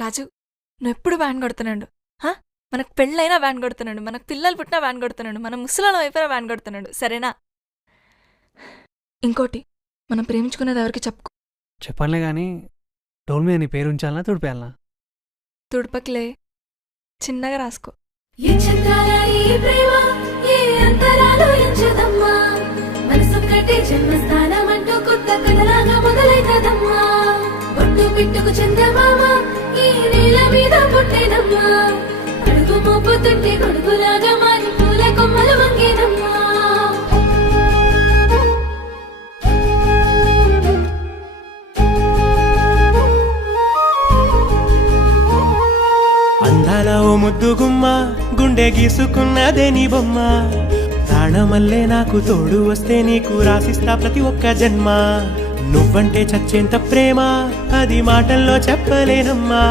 రాజు, నువ్వెప్పుడు వ్యాన్ కొడుతున్నాడు. మనకు పెళ్ళైనా వ్యాన్ కొడుతున్నాడు, మనకు పిల్లలు పుట్టినా వ్యాన్ కొడుతున్నాడు, మన ముసలాలం అయిపోయినా వ్యాన్ కొడుతున్నాడు. సరేనా? ఇంకోటి, మనం ప్రేమించుకునేది ఎవరికి చెప్పుకో. చెప్పనులే కానీ డోల్ మీద నీ పేరు ఉంచాలనా తుడిపేయాలనా? తుడుపకిలే, చిన్నగా రాసుకో. పిట్టుకు చందమామ ఈ నేల మీద పుట్టేనమ్మా, అడుగు మోపుతుంటే కొడుకులాగా మారి పూల కొమ్మలు వంగేనమ్మా. అందాల ఓ ముద్దు గుమ్మ, గుండె గీసుకున్నదే నీ బొమ్మ. ప్రాణమల్లే నాకు తోడు వస్తే నీకు రాసిస్తా ప్రతి ఒక్క జన్మ. నువ్వంటే చచ్చేంత ప్రేమ అది మాటల్లో చెప్పలేనమ్మా.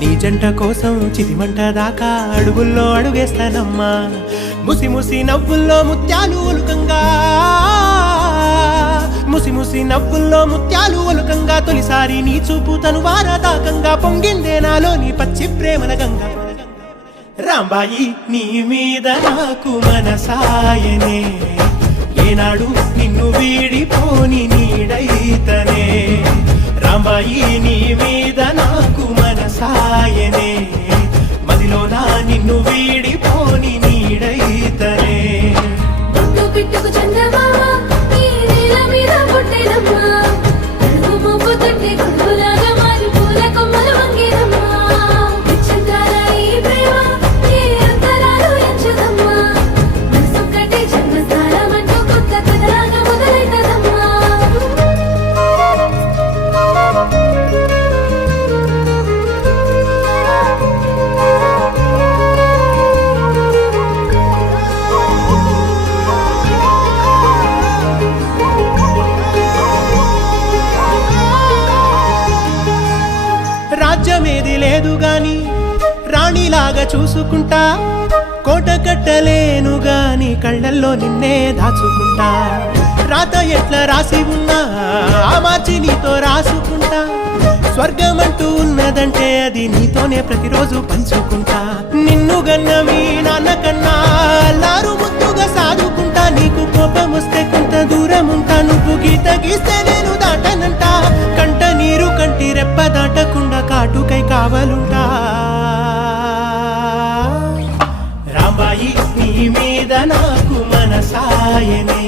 నీ జంట కోసం చితిమంట దాకా అడుగుల్లో అడుగేస్తానమ్మా. ముసి ముసి నవ్వుల్లో ముత్యాలు ఒలుకంగా, ముసి ముసి నవ్వుల్లో ముత్యాలు ఒలుకంగా, తొలిసారి నీ చూపు తను వారదాకంగా పొంగిందే నాలో నీ పచ్చి ప్రేమల గంగా. రాంబాయి నీ మీద నాకు మనసాయనే, ఏనాడు నిన్ను వీడిపోని నీడైతనే. రాంబాయి నీ మీద నాకు మనసాయనే, మదిలోనా నిన్ను వీడిపోని నీడైతనే. పిట్టుకు చందమామ ఈ నేల మీద పుట్టేనమ్మా, అడుగు మోపుతుంటే కొడుకులాగా మారి పూల కొమ్మలు వంగేనమ్మా. విచిత్రాల ఈ ప్రేమ ఏ అంతరాలు ఎంచుదమ్మా, మనసొక్కటే జన్మస్థానం అంటూ కొత్త కథలాగా మొదలైతదమ్మా. రాజ్యమేది లేదు గాని రాణిలాగా చూసుకుంటా, కోట కట్టలేను గాని కళ్ళల్లో నిన్నే దాచుకుంటా. రాత ఎట్లా రాసి ఉన్నా ఆ మార్చి నీతో రాసుకుంటా. స్వర్గమంటూ ఉన్నదంటే అది నీతోనే ప్రతిరోజు పంచుకుంటా. నిన్ను గన్న మీ నాన్న కన్నా లారు ముద్దుగా సాదుకుంటా. నీకు కోపం వస్తే కొంత దూరం ఉంటా, నువ్వు గీత గీస్తే నేను దాటనంట. కంట నీరు కంటి రెప్ప దాటకుండా కాటుకై కావలుంటా. రాంబాయి నీ మీద నాకు మనసాయనే,